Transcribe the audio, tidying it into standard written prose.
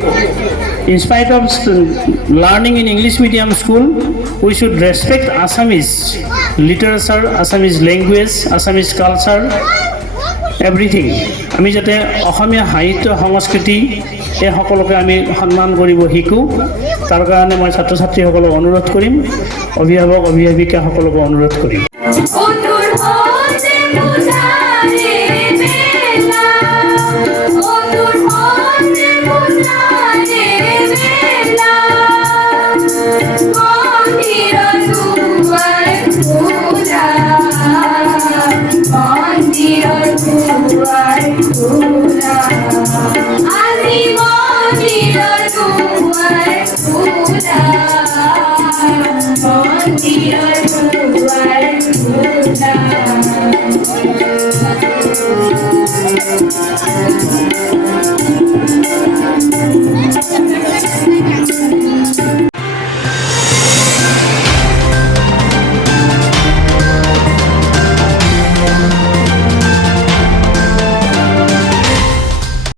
In spite of learning in English medium school, we should respect Assamese literature, Assamese language, Assamese culture, everything. আমি যাতে অসমীয়া সাহিত্য সংস্কৃতি এই সকলোকে আমি সন্মান কৰিব শিকোঁ তাৰ কাৰণে মই ছাত্ৰ ছাত্ৰীসকলক অনুৰোধ কৰিম অভিভাৱক অভিভাৱিকাসকলক অনুৰোধ কৰিম